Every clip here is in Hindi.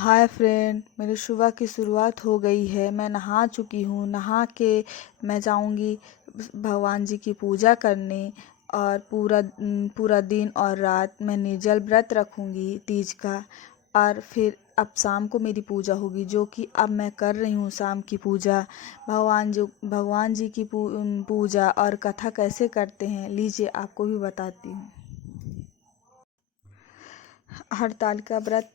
हाय फ्रेंड, मेरी सुबह की शुरुआत हो गई है। मैं नहा चुकी हूँ। नहा के मैं जाऊँगी भगवान जी की पूजा करने और पूरा दिन और रात मैं निर्जल व्रत रखूँगी तीज का। और फिर अब शाम को मेरी पूजा होगी, जो कि अब मैं कर रही हूँ शाम की पूजा। भगवान जी की पूजा और कथा कैसे करते हैं, लीजिए आपको भी बताती हूँ। हरतालिका व्रत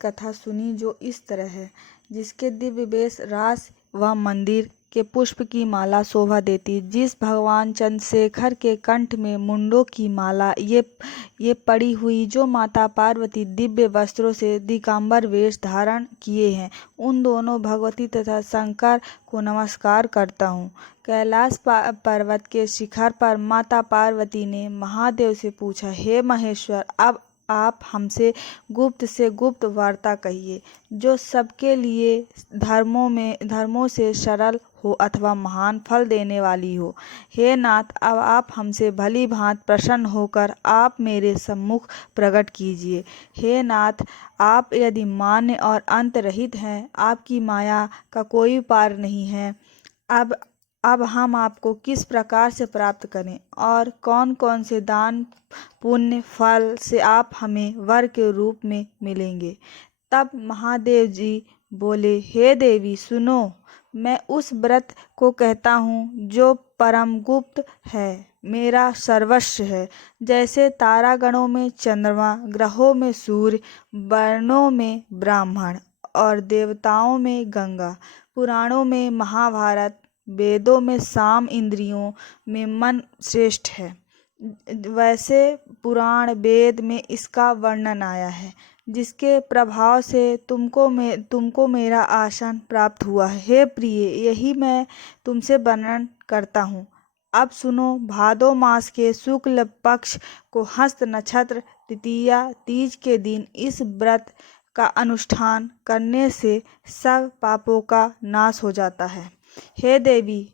कथा सुनी, जो इस तरह है। जिसके दिव्य वेश, रास व मंदिर के पुष्प की माला शोभा देती, जिस भगवान चंद्रशेखर के कंठ में मुंडों की माला ये पड़ी हुई, जो माता पार्वती दिव्य वस्त्रों से दिगंबर वेश धारण किए हैं, उन दोनों भगवती तथा शंकर को नमस्कार करता हूँ। कैलाश पर्वत के शिखर पर माता पार्वती ने महादेव से पूछा, हे महेश्वर, अब आप हमसे गुप्त से गुप्त वार्ता कहिए, जो सबके लिए धर्मों से सरल हो अथवा महान फल देने वाली हो। हे नाथ, अब आप हमसे भली भांति प्रसन्न होकर आप मेरे सम्मुख प्रकट कीजिए। हे नाथ, आप यदि मान्य और अंत रहित हैं, आपकी माया का कोई पार नहीं है। अब हम आपको किस प्रकार से प्राप्त करें और कौन कौन से दान पुण्य फल से आप हमें वर के रूप में मिलेंगे। तब महादेव जी बोले, हे देवी सुनो, मैं उस व्रत को कहता हूँ जो परम गुप्त है, मेरा सर्वस्व है। जैसे तारागणों में चंद्रमा, ग्रहों में सूर्य, वर्णों में ब्राह्मण और देवताओं में गंगा, पुराणों में महाभारत, वेदों में साम, इंद्रियों में मन श्रेष्ठ है, वैसे पुराण वेद में इसका वर्णन आया है, जिसके प्रभाव से तुमको मेरा आसन प्राप्त हुआ है। हे प्रिय, यही मैं तुमसे वर्णन करता हूँ। अब सुनो, भादो मास के शुक्ल पक्ष को हस्त नक्षत्र तृतीया तीज के दिन इस व्रत का अनुष्ठान करने से सब पापों का नाश हो जाता है। हे देवी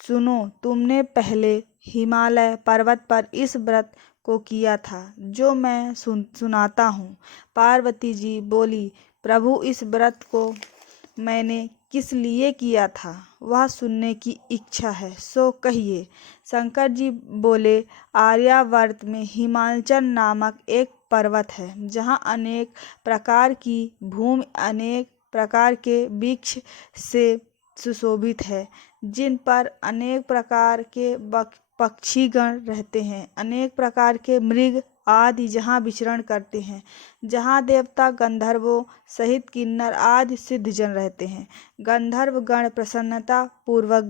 सुनो, तुमने पहले हिमालय पर्वत पर इस व्रत को किया था, जो मैं सुनाता हूँ। पार्वती जी बोली, प्रभु, इस व्रत को मैंने किस लिए किया था, वह सुनने की इच्छा है, सो कहिए। शंकर जी बोले, आर्यावर्त में हिमाचल नामक एक पर्वत है, जहाँ अनेक प्रकार की भूमि अनेक प्रकार के वृक्ष से सुशोभित है, जिन पर अनेक प्रकार के पक्षीगण रहते हैं, अनेक प्रकार के मृग आदि जहाँ विचरण करते हैं, जहाँ देवता गंधर्वों सहित किन्नर आदि सिद्ध जन रहते हैं। गंधर्व गण प्रसन्नता पूर्वक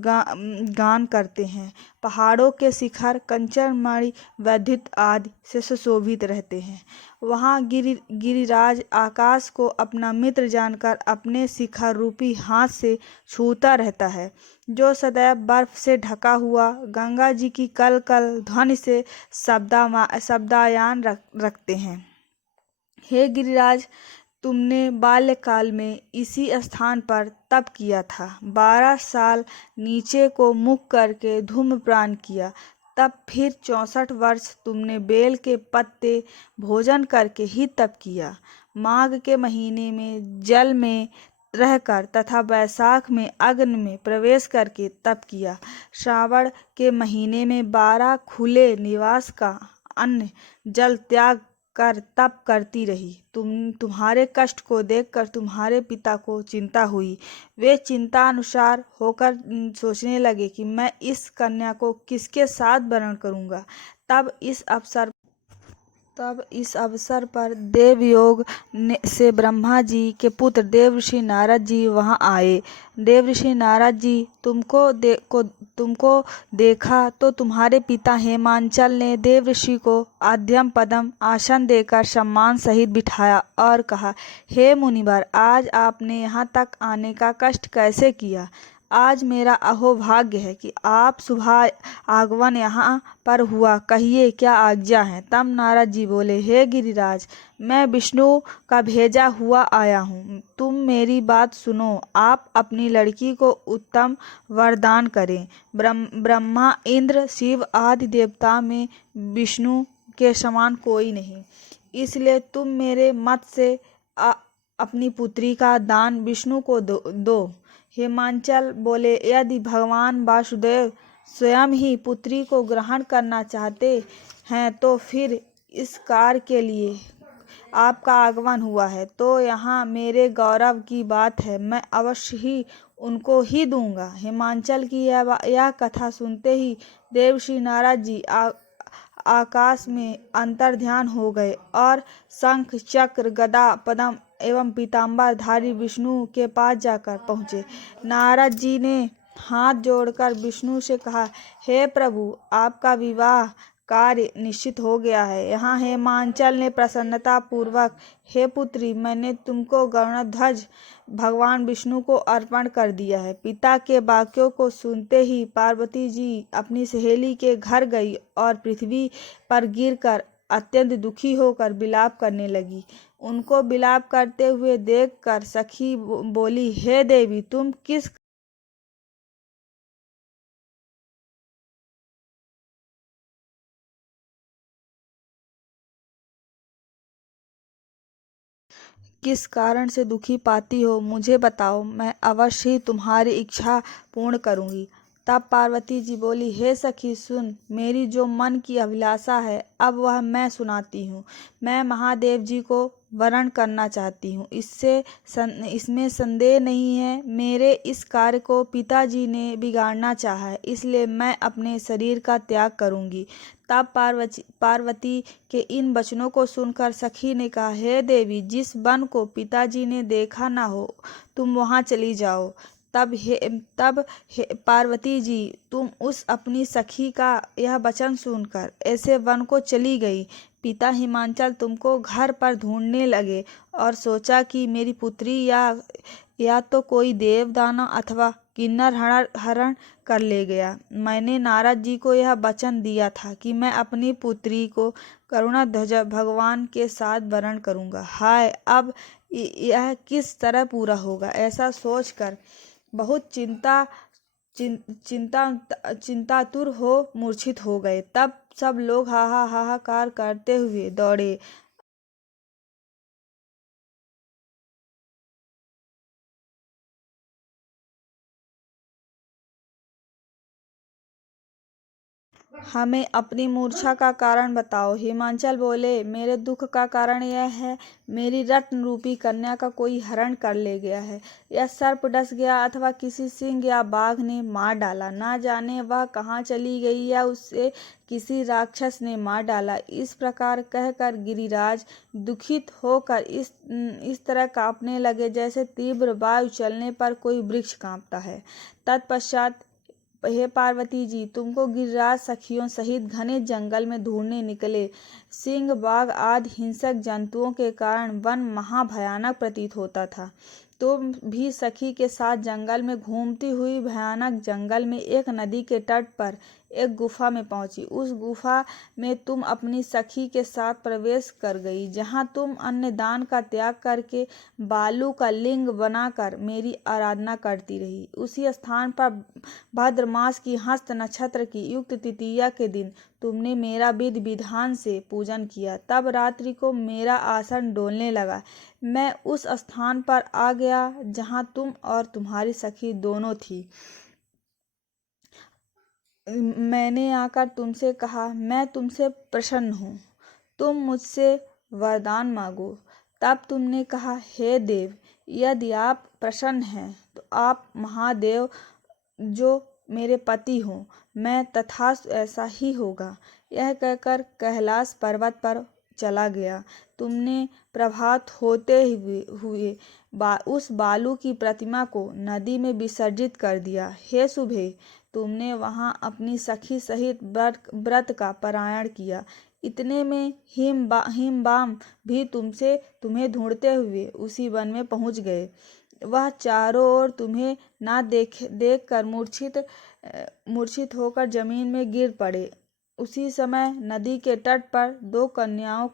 गान करते हैं। पहाड़ों के शिखर कंचनमणि वैद्युत आदि से सुशोभित रहते हैं। वहाँ गिरिराज आकाश को अपना मित्र जानकर अपने शिखर रूपी हाथ से छूता रहता है, जो सदैव बर्फ से ढका हुआ गंगा जी की कल कल ध्वनि से शब्दायन रखते हैं। हे गिरिराज, तुमने बाल्यकाल में इसी स्थान पर तप किया था। 12 साल नीचे को मुख करके धूम्रपान किया, तब फिर 64 वर्ष तुमने बेल के पत्ते भोजन करके ही तप किया। माघ के महीने में जल में रहकर तथा वैशाख में अग्नि में प्रवेश करके तप किया। श्रावण के महीने में 12 खुले निवास का अन्न जल त्याग कर तप करती रही। तुम्हारे कष्ट को देखकर तुम्हारे पिता को चिंता हुई। वे चिंता अनुसार होकर सोचने लगे कि मैं इस कन्या को किसके साथ वरण करूंगा। तब इस अवसर पर देवयोग से ब्रह्मा जी के पुत्र देवर्षि नारद जी वहां आए। देवर्षि नारद जी तुमको देखा तो तुम्हारे पिता हेमांचल ने देवर्षि को आद्यम पदम आसन देकर सम्मान सहित बिठाया और कहा, हे मुनिवर, आज आपने यहाँ तक आने का कष्ट कैसे किया। आज मेरा अहोभाग्य है कि आप सुबह आगमन यहाँ पर हुआ। कहिए, क्या आज्ञा है। तब नारद जी बोले, हे गिरिराज, मैं विष्णु का भेजा हुआ आया हूँ। तुम मेरी बात सुनो। आप अपनी लड़की को उत्तम वरदान करें। ब्रह्मा, इंद्र, शिव आदि देवता में विष्णु के समान कोई नहीं, इसलिए तुम मेरे मत से अपनी पुत्री का दान विष्णु को दो। हिमांचल बोले, यदि भगवान वासुदेव स्वयं ही पुत्री को ग्रहण करना चाहते हैं तो फिर इस कार्य के लिए आपका आगमन हुआ है तो यहाँ मेरे गौरव की बात है, मैं अवश्य ही उनको ही दूंगा। हिमांचल की यह कथा सुनते ही देवर्षि नारद जी आकाश में अंतर्ध्यान हो गए और शंख चक्र गदा पद्म एवं पीताम्बर धारी विष्णु के पास जाकर पहुँचे। नारद जी ने हाथ जोड़कर विष्णु से कहा, हे प्रभु, आपका विवाह कार्य निश्चित हो गया है। यहाँ हिमांचल ने प्रसन्नता पूर्वक, हे पुत्री, मैंने तुमको गरुड़ध्वज भगवान विष्णु को अर्पण कर दिया है। पिता के वाक्यों को सुनते ही पार्वती जी अपनी सहेली के घर गई और पृथ्वी पर गिरकर अत्यंत दुखी होकर विलाप करने लगी। उनको विलाप करते हुए देखकर सखी बोली, हे देवी, तुम किस कारण से दुखी पाती हो, मुझे बताओ, मैं अवश्य ही तुम्हारी इच्छा पूर्ण करूंगी। तब पार्वती जी बोली, हे सखी सुन, मेरी जो मन की अभिलाषा है अब वह मैं सुनाती हूँ। मैं महादेव जी को वरण करना चाहती हूँ, इसमें संदेह नहीं है। मेरे इस कार्य को पिताजी ने बिगाड़ना चाहा है, इसलिए मैं अपने शरीर का त्याग करूंगी। तब पार्वती के इन वचनों को सुनकर सखी ने कहा, हे देवी, जिस वन को पिताजी ने देखा न हो तुम वहां चली जाओ। पार्वती जी तुम उस अपनी सखी का यह वचन सुनकर ऐसे वन को चली गई। पिता हिमांचल तुमको घर पर ढूंढने लगे और सोचा कि मेरी पुत्री या तो कोई देव दानव अथवा किन्नर हरण कर ले गया। मैंने नारद जी को यह वचन दिया था कि मैं अपनी पुत्री को करुणाध्वज भगवान के साथ वरण करूंगा। हाय, अब यह किस तरह पूरा होगा? ऐसा सोचकर बहुत चिंतातुर हो मूर्छित हो गए। तब सब लोग हाहाकार करते हुए दौड़े। हमें अपनी मूर्छा का कारण बताओ। हिमांचल बोले, मेरे दुख का कारण यह है, मेरी रत्न रूपी कन्या का कोई हरण कर ले गया है। यह सर्प डस गया अथवा किसी सिंह या बाघ ने मार डाला। ना जाने वह कहाँ चली गई या उसे किसी राक्षस ने मार डाला। इस प्रकार कहकर गिरिराज दुखित होकर इस तरह कांपने लगे जैसे तीव्र वायु चलने पर कोई वृक्ष कांपता है। तत्पश्चात, हे पार्वती जी, तुमको गिरिराज सखियों सहित घने जंगल में ढूंढने निकले। सिंह बाघ आदि हिंसक जंतुओं के कारण वन महाभयानक प्रतीत होता था। तुम भी सखी के साथ जंगल में घूमती हुई भयानक जंगल में एक नदी के तट पर एक गुफा में पहुंची। उस गुफा में तुम अपनी सखी के साथ प्रवेश कर गई, जहां तुम अन्नदान का त्याग करके बालू का लिंग बनाकर मेरी आराधना करती रही। उसी स्थान पर भाद्र मास की हस्त नक्षत्र की युक्त तृतीया के दिन तुमने मेरा विधि विधान से पूजन किया। तब रात्रि को मेरा आसन डोलने लगा। मैं उस स्थान पर आ गया जहां तुम और तुम्हारी सखी दोनों थी। मैंने आकर तुमसे कहा, मैं तुमसे प्रसन्न हूँ, तुम मुझसे वरदान मांगो। तब तुमने कहा, हे देव, यदि आप प्रसन्न हैं तो आप महादेव जो मेरे पति हो, मैं तथास्तु ऐसा ही होगा। यह कहकर कैलाश पर्वत पर चला गया। तुमने प्रभात होते हुए उस बालू की प्रतिमा को नदी में विसर्जित कर दिया। हे सुबह, तुमने वहां अपनी सखी सहित व्रत का पारायण किया। इतने में हिमबाम भी तुम्हें ढूंढते हुए उसी वन में पहुंच गए। वह चारों ओर तुम्हें ना देख कर मूर्छित होकर जमीन में गिर पड़े। उसी समय नदी के तट पर दो कन्याओं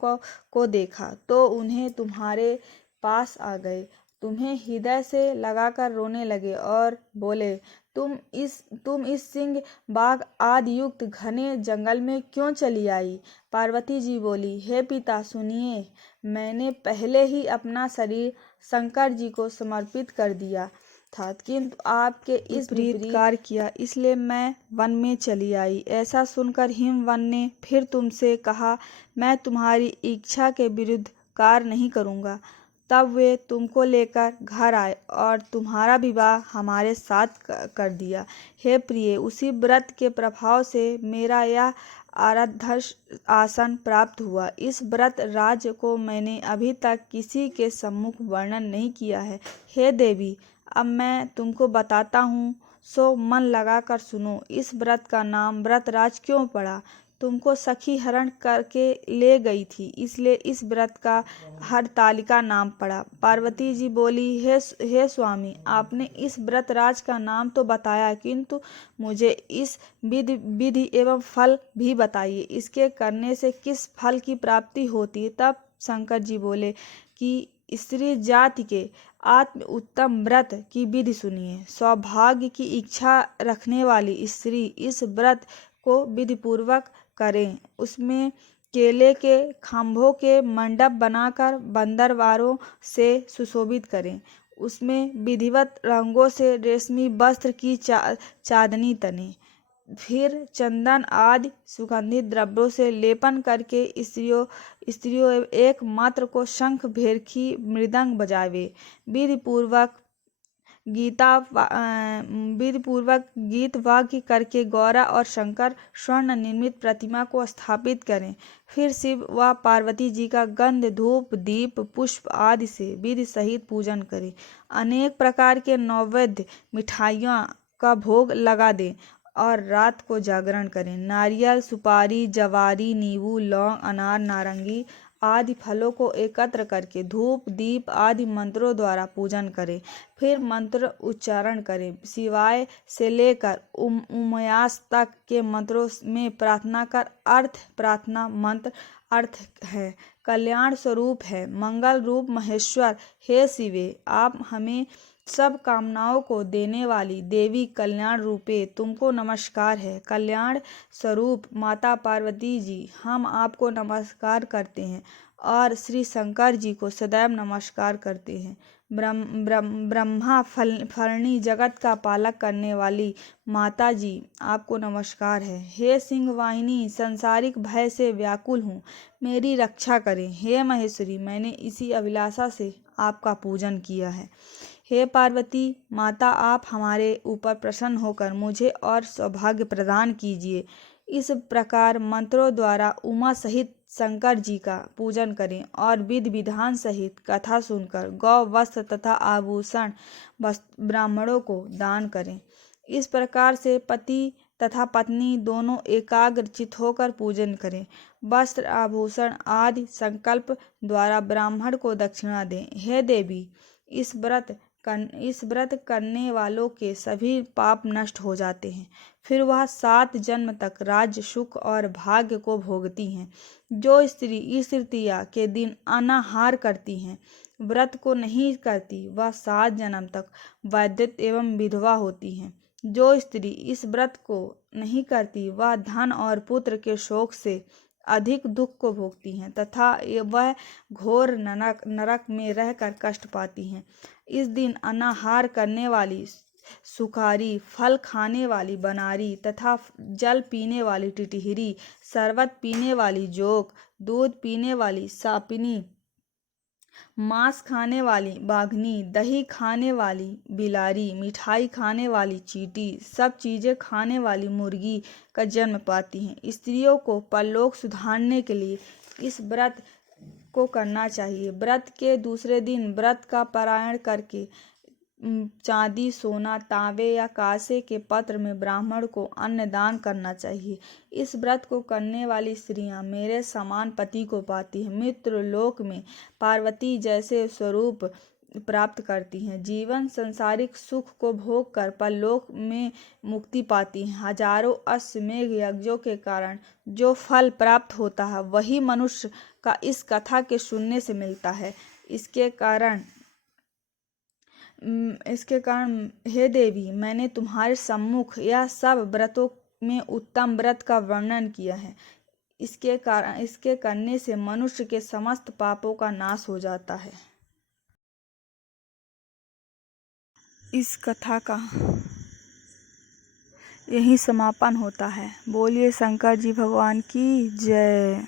को देखा तो उन्हें तुम्हारे पास आ गए। तुम्हें हृदय से लगाकर रोने लगे और बोले, तुम इस सिंह बाघ आदि युक्त घने जंगल में क्यों चली आई? पार्वती जी बोली, हे पिता सुनिए, मैंने पहले ही अपना शरीर शंकर जी को समर्पित कर दिया था, किंतु आपके इस विपरीत कार्य किया, इसलिए मैं वन में चली आई। ऐसा सुनकर हिमवन ने फिर तुमसे कहा, मैं तुम्हारी इच्छा के विरुद्ध कार्य नहीं करूँगा। तब वे तुमको लेकर घर आए और तुम्हारा विवाह हमारे साथ कर दिया। हे प्रिय, उसी व्रत के प्रभाव से मेरा यह आराध्य आसन प्राप्त हुआ। इस व्रत राज्य को मैंने अभी तक किसी के सम्मुख वर्णन नहीं किया है। हे देवी, अब मैं तुमको बताता हूँ, सो मन लगाकर सुनो। इस व्रत का नाम व्रतराज क्यों पड़ा? तुमको सखी हरण करके ले गई थी, इसलिए इस व्रत का हरतालिका नाम पड़ा। पार्वती जी बोली, हे स्वामी, आपने इस व्रतराज का नाम तो बताया, किंतु मुझे इस विधि एवं फल भी बताइए। इसके करने से किस फल की प्राप्ति होती है? तब शंकर जी बोले कि स्त्री जाति के आत्म उत्तम व्रत की विधि सुनिए। सौभाग्य की इच्छा रखने वाली स्त्री इस व्रत को विधिपूर्वक करें। उसमें केले के खंभों के मंडप बनाकर बंदरवारों से सुशोभित करें। उसमें विधिवत रंगों से रेशमी वस्त्र की चांदनी तने। फिर चंदन आदि सुगंधित द्रव्यों से लेपन करके स्त्रियों एक मात्र को शंख भेरखी मृदंग बजावे। विधिपूर्वक गीत वाक्य करके गौरा और शंकर स्वर्ण निर्मित प्रतिमा को स्थापित करें। फिर शिव व पार्वती जी का गंध धूप दीप पुष्प आदि से विधि सहित पूजन करें। अनेक प्रकार के नैवेद्य मिठाइयों का भोग लगा दें और रात को जागरण करें। नारियल, सुपारी, जवारी, नींबू, लौंग, अनार, नारंगी आदि फलों को एकत्र करके धूप दीप आदि मंत्रों द्वारा पूजन करें। फिर मंत्र उच्चारण करें। शिवाय से लेकर उमयास तक के मंत्रों में प्रार्थना कर। अर्थ प्रार्थना मंत्र अर्थ है, कल्याण स्वरूप है, मंगल रूप महेश्वर। हे शिवे, आप हमें सब कामनाओं को देने वाली देवी कल्याण रूपे तुमको नमस्कार है। कल्याण स्वरूप माता पार्वती जी, हम आपको नमस्कार करते हैं और श्री शंकर जी को सदैव नमस्कार करते हैं। ब्रह्मा फलनी जगत का पालक करने वाली माता जी, आपको नमस्कार है। हे सिंह वाहिनी, संसारिक भय से व्याकुल हूँ, मेरी रक्षा करें। हे महेश्वरी, मैंने इसी अभिलाषा से आपका पूजन किया है। हे पार्वती माता, आप हमारे ऊपर प्रसन्न होकर मुझे और सौभाग्य प्रदान कीजिए। इस प्रकार मंत्रों द्वारा उमा सहित शंकर जी का पूजन करें और विधि विधान सहित कथा सुनकर गौ वस्त्र तथा आभूषण ब्राह्मणों को दान करें। इस प्रकार से पति तथा पत्नी दोनों एकाग्रचित होकर पूजन करें। वस्त्र आभूषण आदि संकल्प द्वारा ब्राह्मण को दक्षिणा दें। हे देवी, इस व्रत करने वालों के सभी पाप नष्ट हो जाते हैं। फिर वह 7 जन्म तक राज्य सुख और भाग्य को भोगती हैं। जो स्त्री इस तृतीया के दिन अनाहार करती हैं, व्रत को नहीं करती, वह 7 जन्म तक वैद्यत एवं विधवा होती हैं। जो स्त्री इस व्रत को नहीं करती, वह धन और पुत्र के शोक से अधिक दुख को भोगती हैं तथा वह घोर नरक में रहकर कष्ट पाती हैं। इस दिन अनाहार करने वाली सुखारी, फल खाने वाली बनारी तथा जल पीने वाली टिटहिरी, शरबत पीने वाली जोक, दूध पीने वाली सापिनी, मांस खाने वाली बाघनी, दही खाने वाली बिलारी, मिठाई खाने वाली चींटी, सब चीज़ें खाने वाली मुर्गी का जन्म पाती हैं। स्त्रियों को परलोक सुधारने के लिए इस व्रत को करना चाहिए। व्रत के दूसरे दिन व्रत का पारायण करके चांदी, सोना, तांबे या कांसे के पात्र में ब्राह्मण को अन्न दान करना चाहिए। इस व्रत को करने वाली स्त्रियां मेरे समान पति को पाती हैं। मित्र लोक में पार्वती जैसे स्वरूप प्राप्त करती हैं। जीवन संसारिक सुख को भोग कर परलोक में मुक्ति पाती हैं। हजारों अश्वमेध यज्ञों के कारण जो फल प्राप्त होता है, वही मनुष्य का इस कथा के सुनने से मिलता है। इसके कारण इसके कारण हे देवी, मैंने तुम्हारे सम्मुख यह सब व्रतों में उत्तम व्रत का वर्णन किया है। इसके करने से मनुष्य के समस्त पापों का नाश हो जाता है। इस कथा का यही समापन होता है। बोलिए शंकर जी भगवान की जय।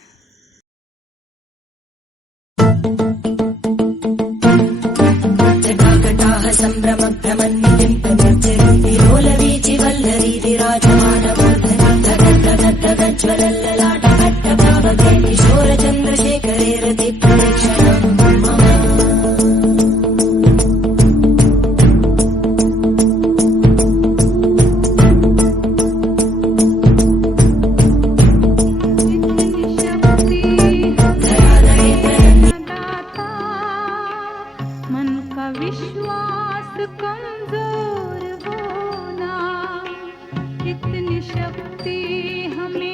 जटाकटाह सम्भ्रमभ्रमन्निधिं प्रत्यञ्जलिर्विलोलवीचि वल्लरी विराजमानमूर्धनि धगद्धगद्धगज्ज्वलल्ललाटभट्टभावके किशोरचन्द्रशेखरे रतिप्रदक्षिणम् मम। विश्वास कमजोर होना, इतनी शक्ति हमें